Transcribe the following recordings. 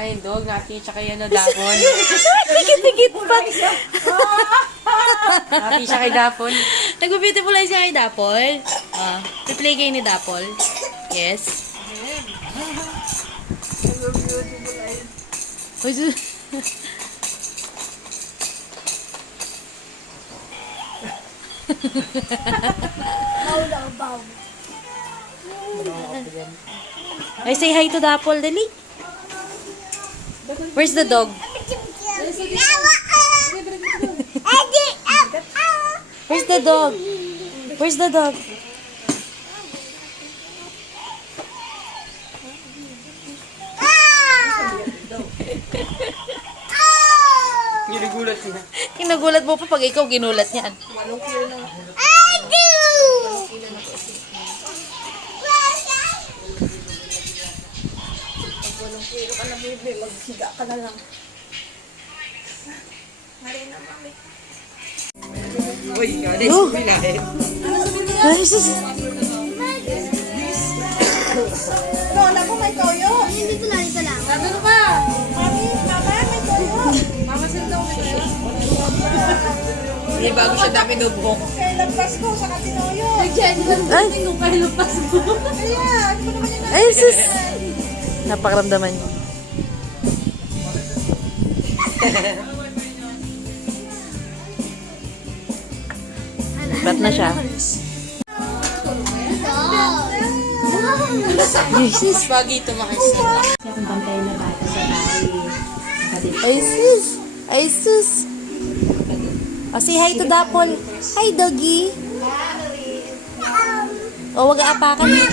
Ay, dog, natin tsaka yan na dapon. Dikit-dikit pa. Natin siya kay dapon. Nag-beautiful eye siya kay Dapol. Replay kayo ni Dapol. Yes. Uy, Ay, say hi to Dapol, dali. Where's the dog? Where's the dog? Where's the dog? Ginugulat niya. Kinagulat mo pa pag ikaw ginulat niyan. Maghiga ka na lang. Marina, mami. Uy, alis, bilahin. Ay, sus. No, naku, may toyo. Dito lang. Ano ba? Mami, mama, may toyo. Mama, saan daw may toyo? Hindi, bago siya dami nubok. Kailan Pasko, saka tinoyo. Ay, Kaya, ano ba naman yun? ay, sus. Napakaramdaman niyo. Ba't na siya? Jesus. Pagi tumakis na. Ay, sus. Ay, sus. Oh, say hi to Dapol. Hi, doggy. Oh, wag aapakan niya.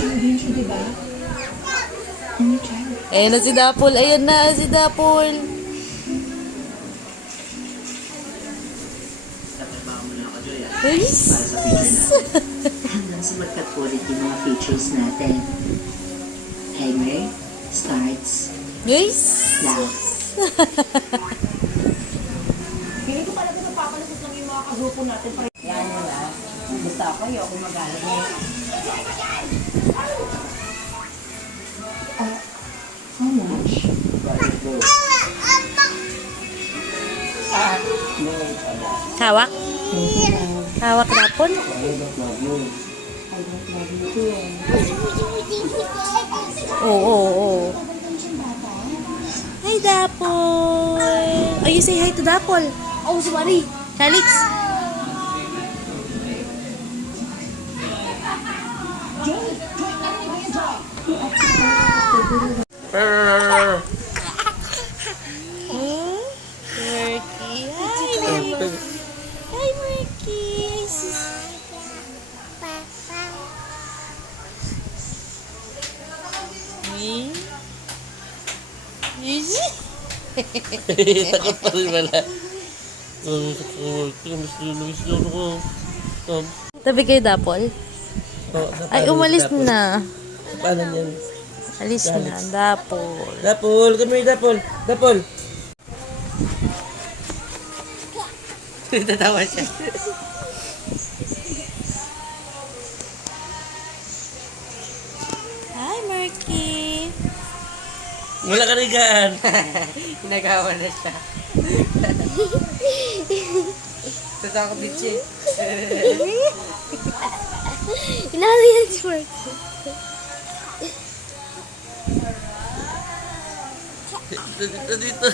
Ayan na si Dapol. Ayan na si Dapol. Ay, sus. Hanggang sa magka-quality mga features natin. Timer starts Guys. now. Pili ko talaga napapalusot lang yung mga kagrupo natin. Yan mo na. Basta ako, ayoko magalit. How much? Hawak. Hawak Dapol. Oo. Hi, Dapol. Oh, you say hi to Dapol. Oh, sorry. Calix. Murky. Hi, Murky. Hi, Murky. Me? Takot pa rin wala. Tabi kayo, Dapol. Ay, umalis na. Paano yan? Alis na, Dapol. Dapol, come here, Dapol. Dapol. Tatawa siya. Hi, Murky. Wala ka rigaan. Nagawa na siya. Tatakot din siya. Inalo yan si Mark. Dito.